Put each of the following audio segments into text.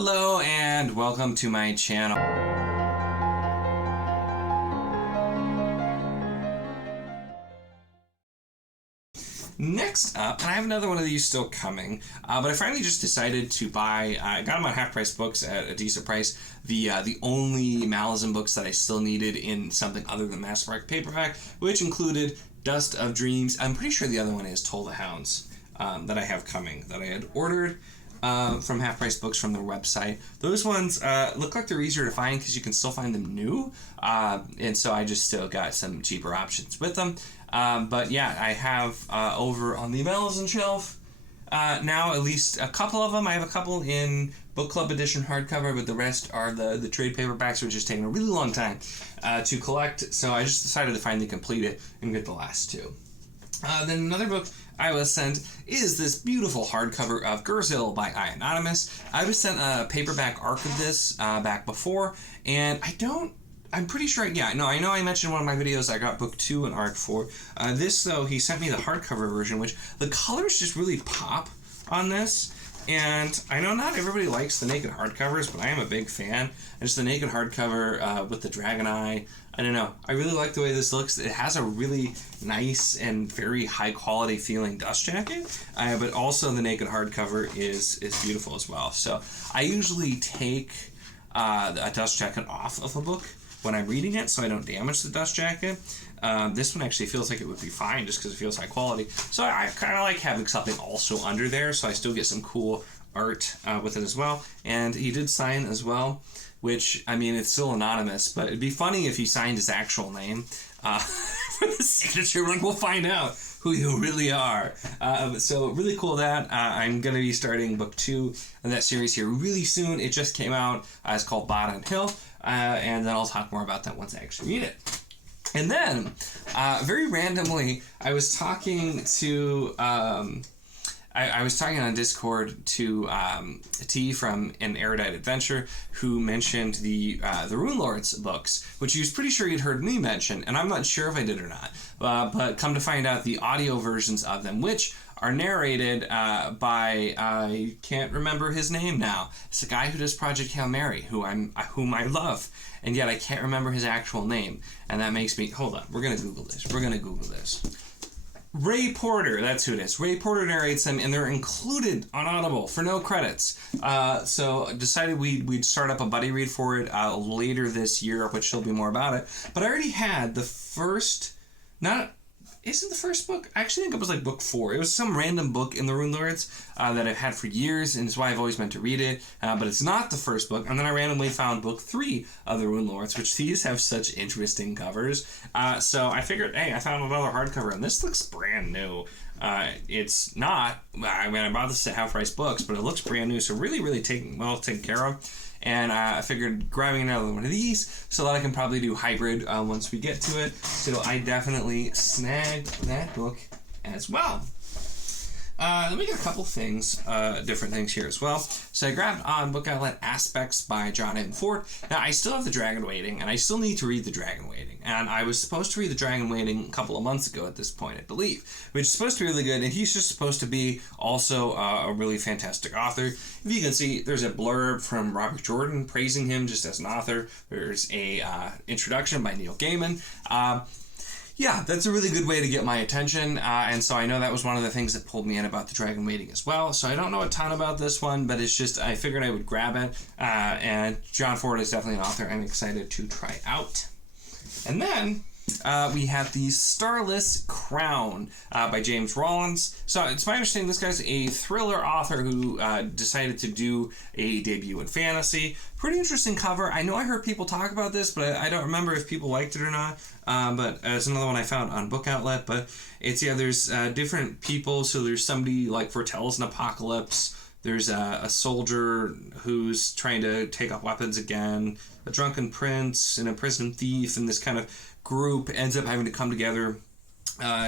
Hello and welcome to my channel. Next up, and I have another one of these still coming, but I finally just decided to buy, I got them on half-price books at a decent price, the only Malazan books that I still needed in something other than Mastermark paperback, which included Dust of Dreams. I'm pretty sure the other one is Toll the Hounds, that I have coming, that I had ordered from half-price books from their website. Those ones look like they're easier to find because you can still find them new, and so I just still got some cheaper options with them. But yeah, I have over on the Malazan shelf now at least a couple of them. I have a couple in book club edition hardcover, but the rest are the trade paperbacks, which has taken a really long time to collect. So I just decided to finally complete it and get the last two. Then another book I was sent is this beautiful hardcover of Gersil by I Anonymous. I was sent a paperback arc of this back before, and I'm pretty sure, I know I mentioned in one of my videos I got book 2 and arc 4. This, though, he sent me the hardcover version, which the colors just really pop on this. And I know not everybody likes the naked hardcovers, but I am a big fan. And just the naked hardcover with the dragon eye, I don't know. I really like the way this looks. It has a really nice and very high quality feeling dust jacket, but also the naked hardcover is beautiful as well. So I usually take a dust jacket off of a book when I'm reading it, so I don't damage the dust jacket. This one actually feels like it would be fine just because it feels high quality. So I kind of like having something also under there, so I still get some cool art with it as well. And he did sign as well, which, I mean, it's still anonymous, but it'd be funny if he signed his actual name for the signature. Like, we'll find out who you really are. So really cool that. I'm going to be starting book 2 of that series here really soon. It just came out. It's called Bottom Hill, and then I'll talk more about that once I actually read it. And then, very randomly, I was talking to... I was talking on Discord to T from An Erudite Adventure, who mentioned the Rune Lords books, which he was pretty sure he'd heard me mention, and I'm not sure if I did or not. But come to find out, the audio versions of them, which are narrated by, I can't remember his name now. It's the guy who does Project Hail Mary, whom I love, and yet I can't remember his actual name, and that makes me... Hold on, we're going to Google this. Ray Porter, that's who it is. Ray Porter narrates them, and they're included on Audible for no credits. So decided we'd start up a buddy read for it later this year, which there'll be more about it. But I already had the first... Isn't the first book? I actually think it was like book 4. It was some random book in the Rune Lords that I've had for years, and it's why I've always meant to read it. But it's not the first book. And then I randomly found book 3 of the Rune Lords, which these have such interesting covers. So I figured, hey, I found another hardcover, and this looks brand new. It's not. I mean, I bought this at half-price books, but it looks brand new, so really, really well taken care of. And I figured grabbing another one of these so that I can probably do hybrid once we get to it. So I definitely snagged that book as well. Let me get a couple things, different things here as well. So I grabbed on Book Outlet Aspects by John M. Ford. Now, I still have The Dragon Waiting, and I still need to read The Dragon Waiting. And I was supposed to read The Dragon Waiting a couple of months ago at this point, I believe, which is supposed to be really good, and he's just supposed to be also a really fantastic author. If you can see, there's a blurb from Robert Jordan praising him just as an author. There's a introduction by Neil Gaiman. Yeah, that's a really good way to get my attention, and so I know that was one of the things that pulled me in about The Dragon Waiting as well. So I don't know a ton about this one, but it's just, I figured I would grab it, and John Ford is definitely an author I'm excited to try out. And then we have the Starless Crown by James Rollins. So it's my understanding this guy's a thriller author who decided to do a debut in fantasy. Pretty interesting cover. I know I heard people talk about this, but I don't remember if people liked it or not. But it's another one I found on Book Outlet. But it's, there's different people. So there's somebody like foretells an apocalypse. There's a soldier who's trying to take up weapons again. A drunken prince and a imprisoned thief, and this kind of group ends up having to come together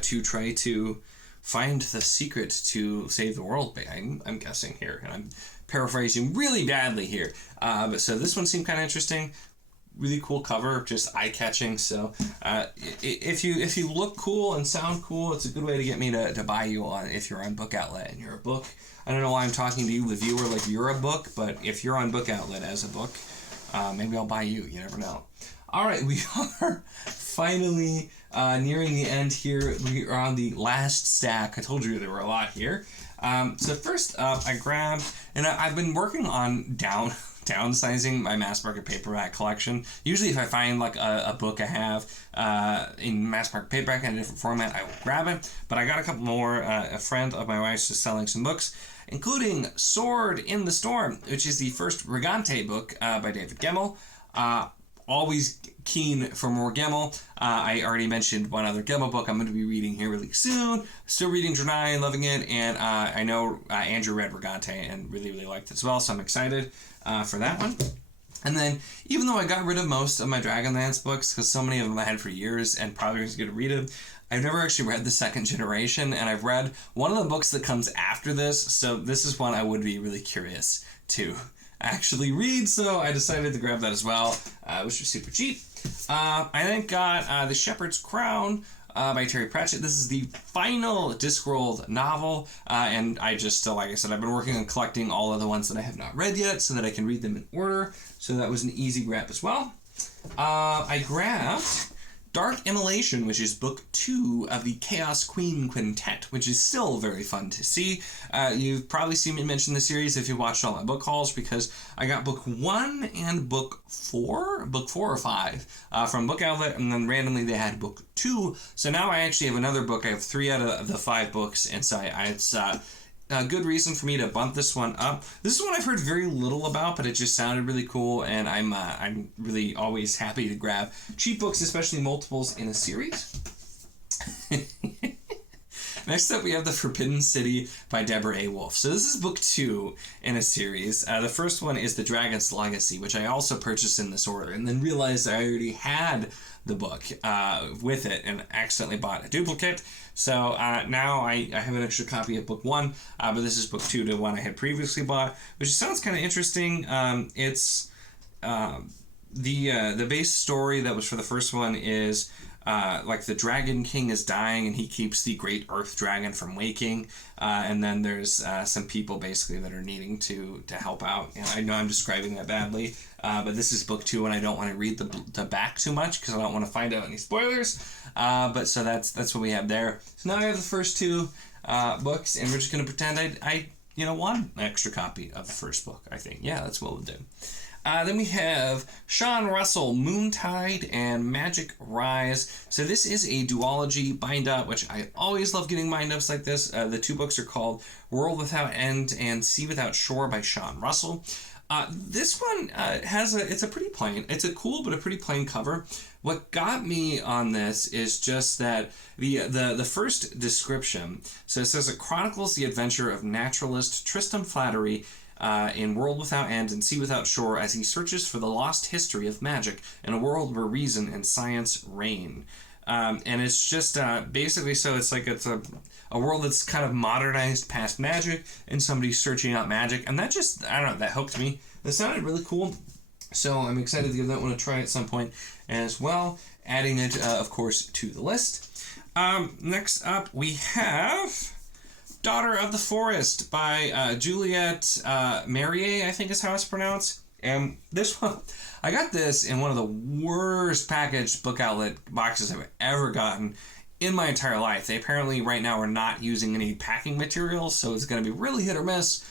to try to find the secret to save the world. I'm guessing here, and I'm paraphrasing really badly here. But so this one seemed kind of interesting. really cool cover, just eye-catching. So if you look cool and sound cool, it's a good way to get me to buy you on if you're on Book Outlet and you're a book. I don't know why I'm talking to you, the viewer, like you're a book, but if you're on Book Outlet as a book, maybe I'll buy you. You never know. All right, we are finally nearing the end here. We are on the last stack. I told you there were a lot here. So first up, I grabbed, and I've been working on downsizing my mass market paperback collection. Usually if I find like a book I have in mass market paperback in a different format, I will grab it. But I got a couple more. A friend of my wife's is selling some books, including Sword in the Storm, which is the first Regante book by David Gemmell. Always keen for more Gemmell. I already mentioned one other Gemmell book I'm going to be reading here really soon. Still reading Drenai and loving it, and I know Andrew read Regante and really, really liked it as well, so I'm excited for that one. And then, even though I got rid of most of my Dragonlance books, because so many of them I had for years and probably was going to read them, I've never actually read the second generation, and I've read one of the books that comes after this, so this is one I would be really curious to actually read, so I decided to grab that as well, which was super cheap. I then got The Shepherd's Crown by Terry Pratchett. This is the final Discworld novel, and I just, like I said, I've been working on collecting all of the ones that I have not read yet so that I can read them in order, so that was an easy grab as well. I grabbed Dark Immolation, which is book 2 of the Chaos Queen Quintet, which is still very fun to see. You've probably seen me mention the series if you watched all my book hauls, because I got book 1 and book 4 or 5 from Book Outlet, and then randomly they had book 2. So now I actually have another book. I have 3 out of the 5 books, and so it's a good reason for me to bump this one up. This is one I've heard very little about, but it just sounded really cool, and I'm really always happy to grab cheap books, especially multiples in a series. Next up, we have The Forbidden City by Deborah A. Wolfe. So this is book 2 in a series. The first one is The Dragon's Legacy, which I also purchased in this order, and then realized I already had the book with it and accidentally bought a duplicate. So now I have an extra copy of book 1, but this is book 2 to one I had previously bought, which sounds kind of interesting. It's the base story that was for the first one is like the Dragon King is dying and he keeps the Great Earth Dragon from waking, and then there's some people basically that are needing to help out. And I know I'm describing that badly, but this is book 2 and I don't want to read the back too much because I don't want to find out any spoilers. But so that's what we have there. So now I have the first 2 books, and we're just going to pretend I want an extra copy of the first book, I think. Yeah, that's what we'll do. Then we have Sean Russell, Moontide and Magic Rise. So this is a duology bind-up, which I always love getting bind-ups like this. The 2 books are called World Without End and Sea Without Shore by Sean Russell. This one it's a pretty plain, it's a cool but a pretty plain cover. What got me on this is just that the first description, so it says it chronicles the adventure of naturalist Tristram Flattery in World Without End and Sea Without Shore as he searches for the lost history of magic in a world where reason and science reign. And it's just basically, so it's like it's a world that's kind of modernized past magic and somebody's searching out magic, and that just, I don't know, that hooked me. That sounded really cool, so I'm excited to give that one a try at some point as well, adding it, of course, to the list. Next up, we have Daughter of the Forest by Juliette Merrier, I think is how it's pronounced. And this one, I got this in one of the worst packaged Book Outlet boxes I've ever gotten in my entire life. They apparently right now are not using any packing materials, so it's going to be really hit or miss,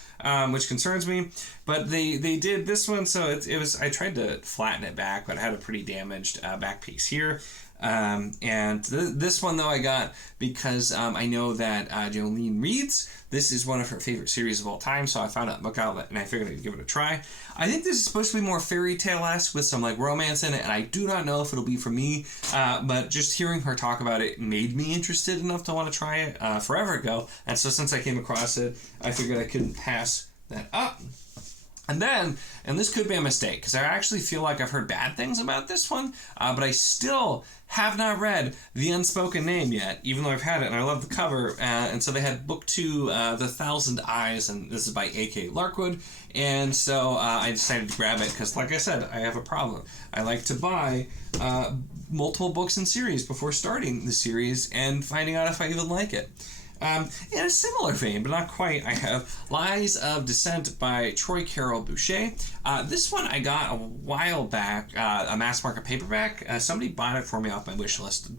which concerns me. But they did this one, so it was, I tried to flatten it back, but I had a pretty damaged back piece here. And this one, though, I got because I know that Jolene reads. This is one of her favorite series of all time, so I found it in Book Outlet, and I figured I'd give it a try. I think this is supposed to be more fairy tale-esque with some like romance in it, and I do not know if it'll be for me, but just hearing her talk about it made me interested enough to want to try it forever ago, and so since I came across it, I figured I couldn't pass that up. And then, and this could be a mistake, because I actually feel like I've heard bad things about this one, but I still have not read The Unspoken Name yet, even though I've had it, and I love the cover. And so they had book 2, The Thousand Eyes, and this is by A.K. Larkwood. And so I decided to grab it, because like I said, I have a problem. I like to buy multiple books in series before starting the series and finding out if I even like it. In a similar vein, but not quite, I have Lies of Descent by Troy Carroll Boucher. This one I got a while back, a mass market paperback. Somebody bought it for me off my wish list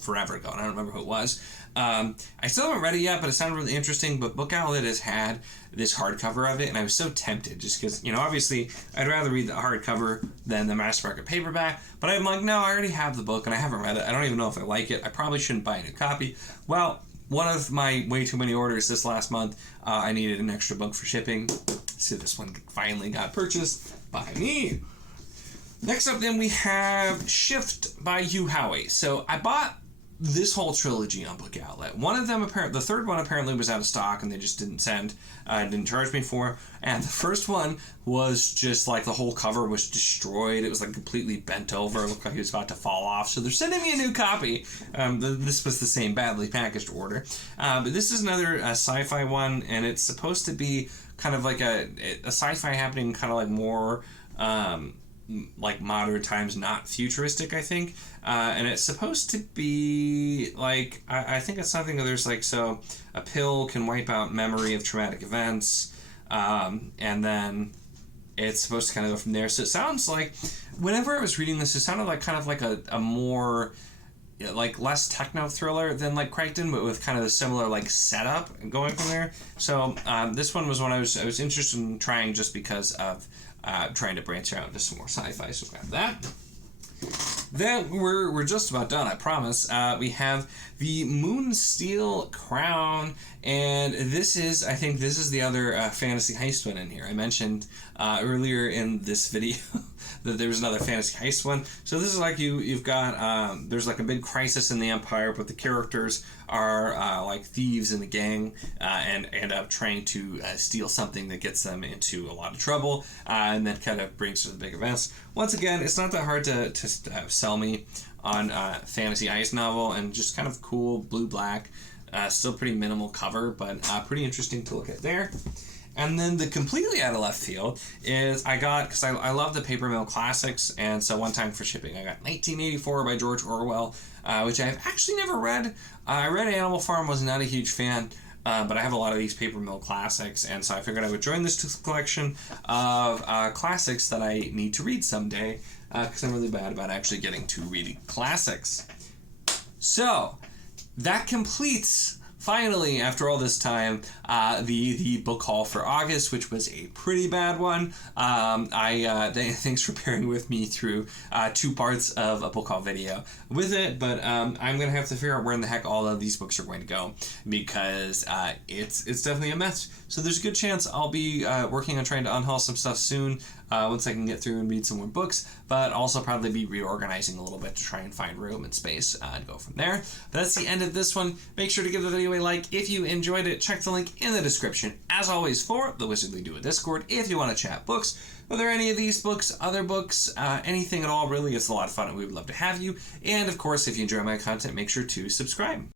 forever ago, and I don't remember who it was. I still haven't read it yet, but it sounded really interesting. But Book Outlet has had this hardcover of it, and I was so tempted, just because, obviously, I'd rather read the hardcover than the mass market paperback. But I'm like, no, I already have the book, and I haven't read it. I don't even know if I like it. I probably shouldn't buy a new copy. Well, one of my way too many orders this last month, I needed an extra book for shipping, so this one finally got purchased by me. Next up then we have Shift by Hugh Howey. So I bought this whole trilogy on Book Outlet. One of them, the third one apparently was out of stock and they just didn't didn't charge me for. And the first one was just like the whole cover was destroyed. It was like completely bent over. It looked like it was about to fall off. So they're sending me a new copy. This was the same badly packaged order. But this is another sci-fi one, and it's supposed to be kind of like a sci-fi happening kind of like more like modern times, not futuristic, I think. And it's supposed to be like, I think it's something that there's like, so a pill can wipe out memory of traumatic events, and then it's supposed to kind of go from there. So it sounds like, whenever I was reading this, it sounded like kind of like a more like less techno thriller than like Crichton, but with kind of a similar like setup going from there. So this one was one I was interested in trying just because of trying to branch out into some more sci-fi. So grab that. Then we're just about done, I promise. We have the Moonsteel Crown, and I think this is the other fantasy heist one in here. I mentioned earlier in this video that there was another fantasy heist one. So this is like you've got, there's like a big crisis in the Empire, but the characters are like thieves in the gang and end up trying to steal something that gets them into a lot of trouble, and then kind of brings to the big events. Once again, it's not that hard to sell me on fantasy heist novel, and just kind of cool blue-black, still pretty minimal cover, but pretty interesting to look at there. And then the completely out of left field is I got, because I love the paper mill classics, and so one time for shipping I got 1984 by George Orwell, which I've actually never read. I read Animal Farm, was not a huge fan, but I have a lot of these paper mill classics, and so I figured I would join this collection of classics that I need to read someday, because I'm really bad about actually getting to reading classics. So that completes, finally, after all this time, the book haul for August, which was a pretty bad one. Thanks for bearing with me through 2 parts of a book haul video with it, but I'm going to have to figure out where in the heck all of these books are going to go, because it's definitely a mess. So there's a good chance I'll be working on trying to unhaul some stuff soon, once I can get through and read some more books, but also probably be reorganizing a little bit to try and find room and space and go from there. But that's the end of this one. Make sure to give the video a like if you enjoyed it. Check the link in the description, as always, for the Wizardly Duo Discord if you want to chat books. Are there any of these books, other books, anything at all, really? It's a lot of fun and we would love to have you. And of course, if you enjoy my content, make sure to subscribe.